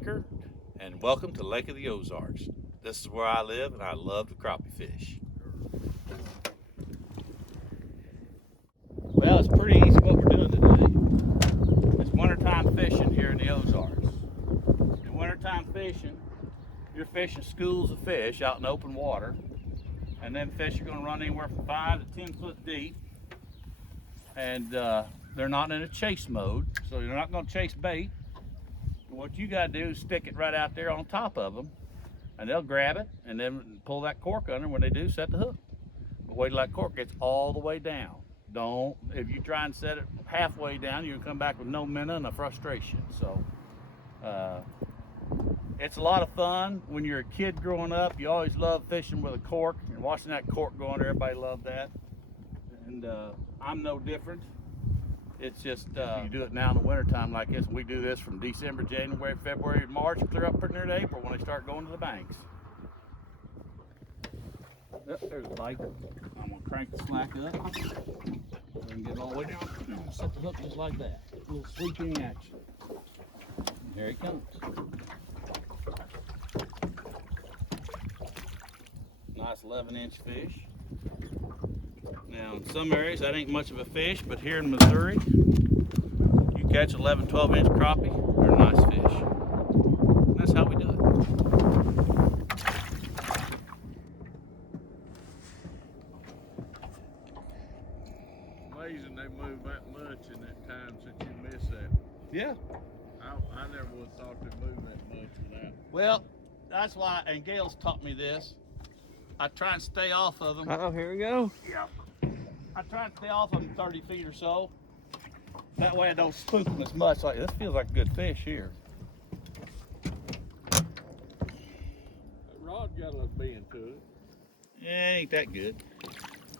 Sandker, and welcome to Lake of the Ozarks. This is where I live, and I love to crappie fish. Well, it's pretty easy what we're doing today. It's wintertime fishing here in the Ozarks. In wintertime fishing, you're fishing schools of fish out in open water, and then fish are going to run anywhere from 5 to 10 foot deep, and they're not in a chase mode, so you're not going to chase bait. What you got to do is stick it right out there on top of them, and they'll grab it and then pull that cork under. When they do, set the hook. But wait till that cork gets all the way down. If you try and set it halfway down, you'll come back with no minnow and a frustration. So it's a lot of fun. When you're a kid growing up, you always love fishing with a cork and watching that cork go under. Everybody loved that. And I'm no different. It's just, you do it now in the wintertime like this. We do this from December, January, February, March, clear up pretty near to April when they start going to the banks. Yep, there's a bite. I'm gonna crank the slack up. So we can get it all the way down. Set the hook just like that. A little sweeping action. And here he comes. Nice 11-inch fish. Now, in some areas, that ain't much of a fish, but here in Missouri, you catch 11, 12-inch crappie, they're a nice fish. And that's how we do it. Amazing they move that much in that time since you missed that. Yeah. I never would have thought they'd move that much without. Well, that's why, and Gail's taught me this, I try and stay off of them. Oh, here we go. Yeah. I try and stay off of them 30 feet or so. That way I don't spook them as much. Like, this feels like a good fish here. That rod got a little bend to it. Yeah, ain't that good.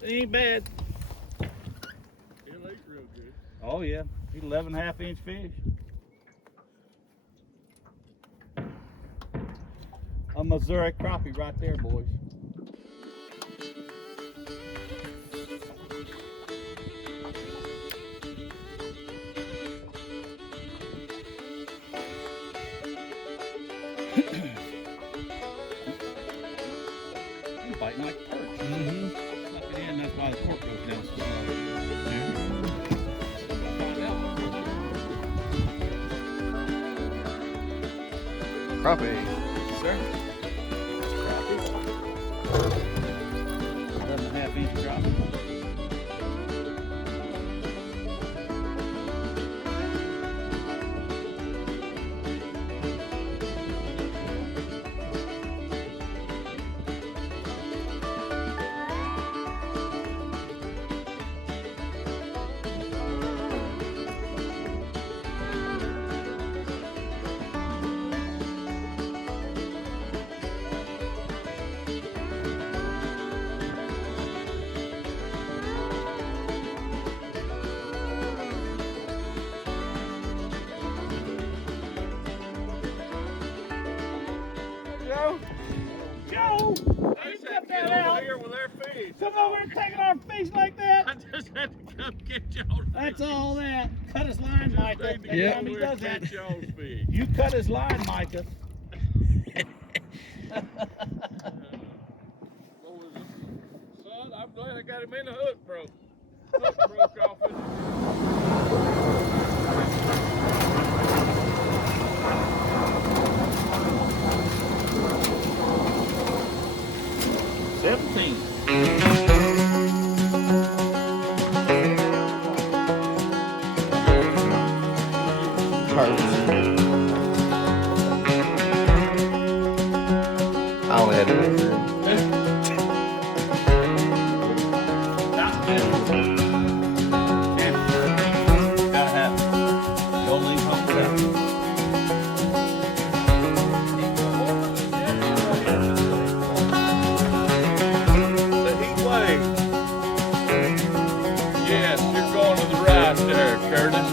It ain't bad. He'll eat real good. Oh yeah, he's 11.5-inch fish. A Missouri crappie right there, boys. Biting like a perch. Suck it in, that's why the cork goes down so slow. Crappie. Sir. 11.5-inch crappie. Joe! They said get over here with their fish. Come over and taking our fish like that. I just had to come get y'all's fish. That's all that. Cut his line, Micah. Just Every Yeah. time he does that. catch y'all's fish. You cut his line, Micah. Son, I'm glad I got him in the hook broke. Hook broke off his... 17. I only had to do it. Not bad. Gotta have it. Don't leave home without it. The heat wave. Yes, you're going to the right there, Curtis.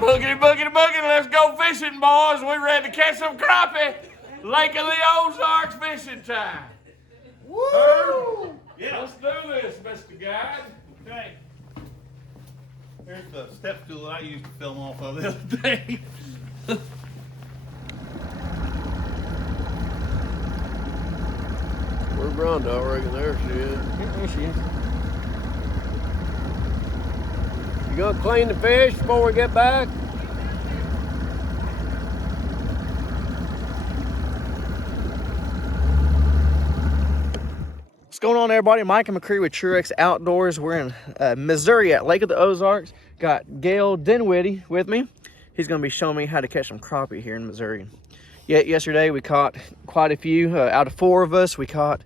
Boogity, boogity, boogity, let's go fishing, boys. We ready to catch some crappie. Lake of the Ozarks fishing time. Woo! Yeah. Let's do this, Mr. Guide. Okay. Here's the step stool that I used to film off of the other day. Where's Rhonda? I reckon there she is. There she is. You gonna clean the fish before we get back? What's going on, everybody? Micah McCreary with Tru-X Outdoors. We're in Missouri at Lake of the Ozarks. Got Gail Dinwiddie with me. He's going to be showing me how to catch some crappie here in Missouri. Yesterday we caught quite a few. Out of 4 of us, we caught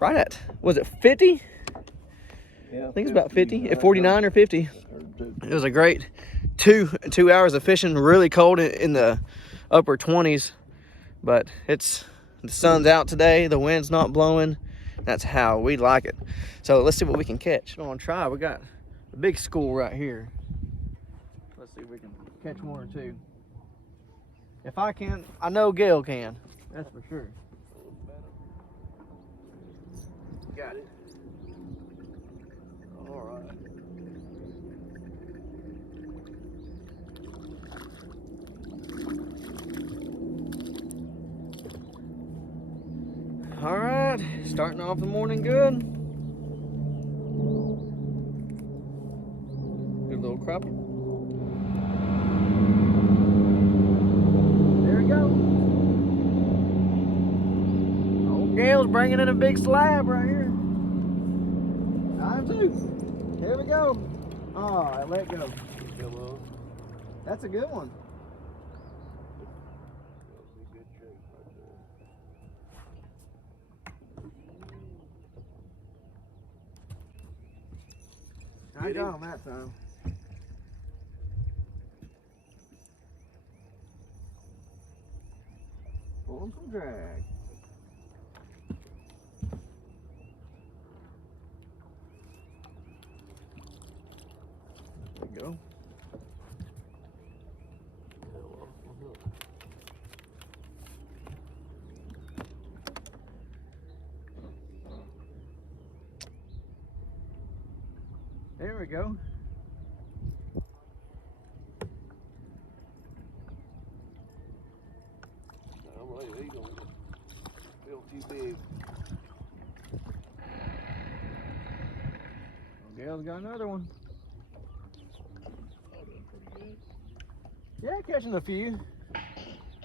right at, was it 50? Yeah, I think it's about 50, 49 or 50. It was a great two hours of fishing. Really cold in the upper 20s, but the sun's out today. The wind's not blowing. That's how we like it. So let's see what we can catch. I'm gonna try. We got a big school right here. Let's see if we can catch 1 or 2. If I can, I know Gail can. That's for sure. Got it. All right. All right, starting off the morning good. Good little crappie. There we go. Old Gail's bringing in a big slab right here. Time 2. Here we go. Oh, I let go. That's a good one. I got him that time. Pulling some drag. There we go. There we go. I'm ready. He's gonna feel too big. Gail's got another one. Yeah, catching a few.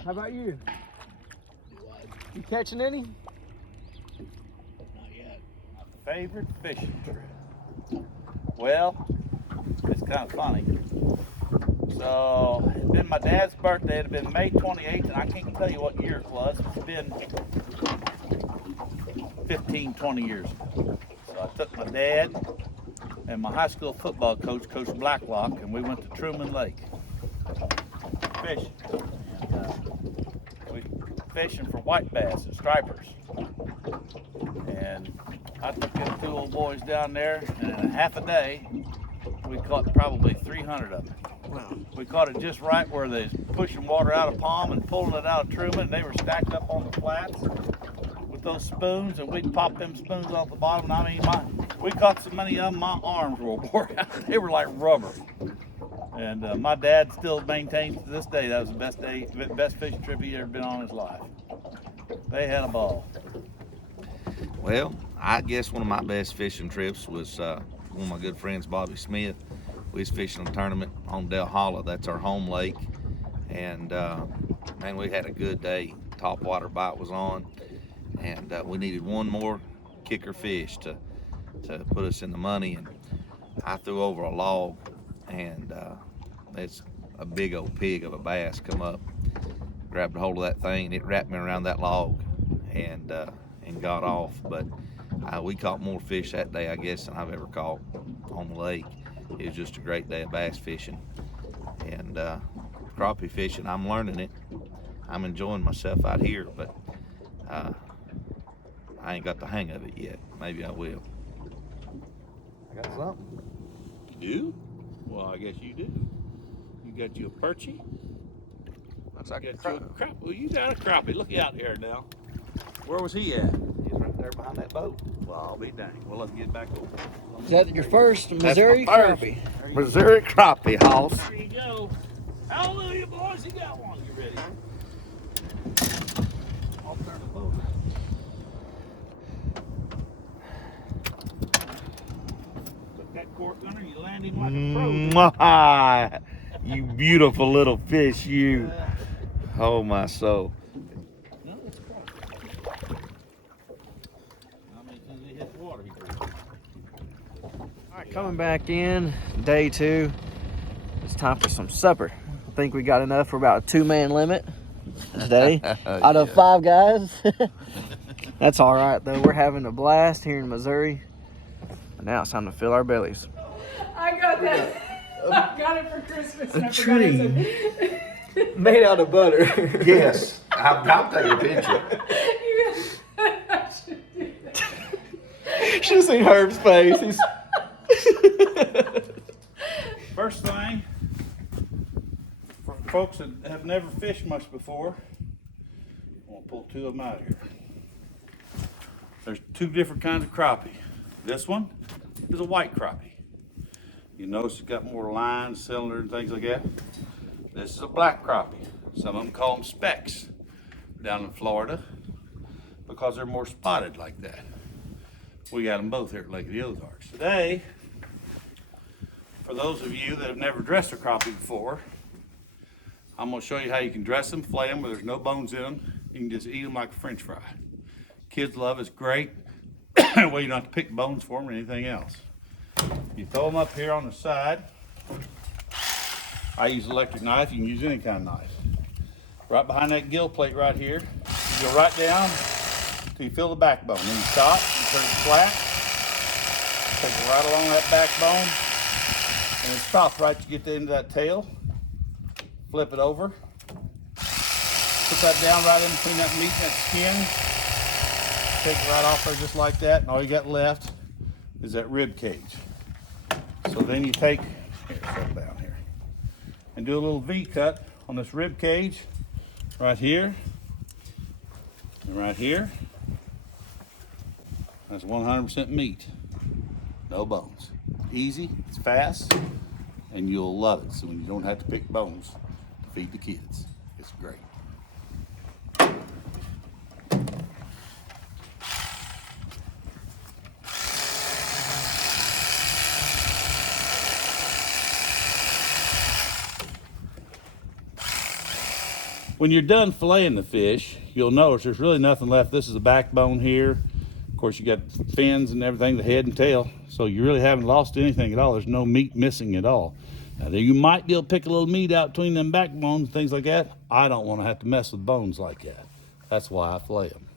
How about you? You catching any? Not yet. My favorite fishing trip. Well, it's kind of funny. So, it's been my dad's birthday. It had been May 28th, and I can't tell you what year it was. It's been 15, 20 years ago. So I took my dad and my high school football coach, Coach Blacklock, and we went to Truman Lake fishing. And, we fishing for white bass and stripers. And I took them 2 old boys down there, and in a half a day, we caught probably 300 of them. Wow. We caught it just right where they was pushing water out of Palm and pulling it out of Truman, and they were stacked up on the flats with those spoons, and we'd pop them spoons off the bottom. And I mean, we caught so many of them, my arms were wore out. They were like rubber. And my dad still maintains to this day that was the best fishing trip he ever been on in his life. They had a ball. Well, I guess one of my best fishing trips was one of my good friends, Bobby Smith. We was fishing a tournament on Del Holla. That's our home lake. And man, we had a good day. Top water bite was on. And we needed one more kicker fish to put us in the money. And I threw over a log, and it's a big old pig of a bass come up, grabbed a hold of that thing, and it wrapped me around that log and got off. But we caught more fish that day, I guess, than I've ever caught on the lake. It was just a great day of bass fishing. And crappie fishing, I'm learning it. I'm enjoying myself out here, but I ain't got the hang of it yet. Maybe I will. I got something. You do? Well, I guess you do. You got you a perchie? Looks like a Get you a crap. crappie. Well, you got a crappie. Look out here now. Where was he at? He's right there behind that boat. Well, I'll be dang. Well, let's get back over. Is that your first That's Missouri my first crappie? Missouri crappie, hoss. There you go. Hallelujah, boys. He got one. You ready? I'll turn the boat. Took that cork under, you land him like a pro. Mwah! You beautiful little fish, you. Oh, my soul. No, it's a crappie. I mean, as soon as he hit the water, he breathes. All right, coming back in, day 2. It's time for some supper. I think we got enough for about a 2-man limit today out of 5 guys. That's all right, though. We're having a blast here in Missouri. And now it's time to fill our bellies. I got that. I got it for Christmas. And I forgot tree. I said, Made out of butter. Yes, I'll take a picture. I should do that. Should have seen Herb's face. He's... First thing, for folks that have never fished much before, I'm gonna pull 2 of them out of here. There's 2 different kinds of crappie. This one is a white crappie. You notice it's got more lines, cylinder, and things like that. This is a black crappie. Some of them call them specks down in Florida because they're more spotted like that. We got them both here at Lake of the Ozarks. Today, for those of you that have never dressed a crappie before, I'm going to show you how you can dress them, fillet them, where there's no bones in them. You can just eat them like a French fry. Kids love it. It's great. Well, you don't have to pick bones for them or anything else. You throw them up here on the side. I use an electric knife. You can use any kind of knife. Right behind that gill plate right here. You go right down till you feel the backbone. Then you stop, you turn it flat, take it right along that backbone, and it stops right to get to the end of that tail. Flip it over. Put that down right in between that meat and that skin. Take it right off there just like that, and all you got left is that rib cage. So then you take, here, settle down here, and do a little V cut on this rib cage right here and right here. That's 100% meat, no bones. Easy, it's fast, and you'll love it. So when you don't have to pick bones to feed the kids, it's great. When you're done filleting the fish, you'll notice there's really nothing left. This is the backbone here. Of course, you got fins and everything, the head and tail. So you really haven't lost anything at all. There's no meat missing at all. Now, you might be able to pick a little meat out between them backbones and things like that. I don't want to have to mess with bones like that. That's why I fillet them.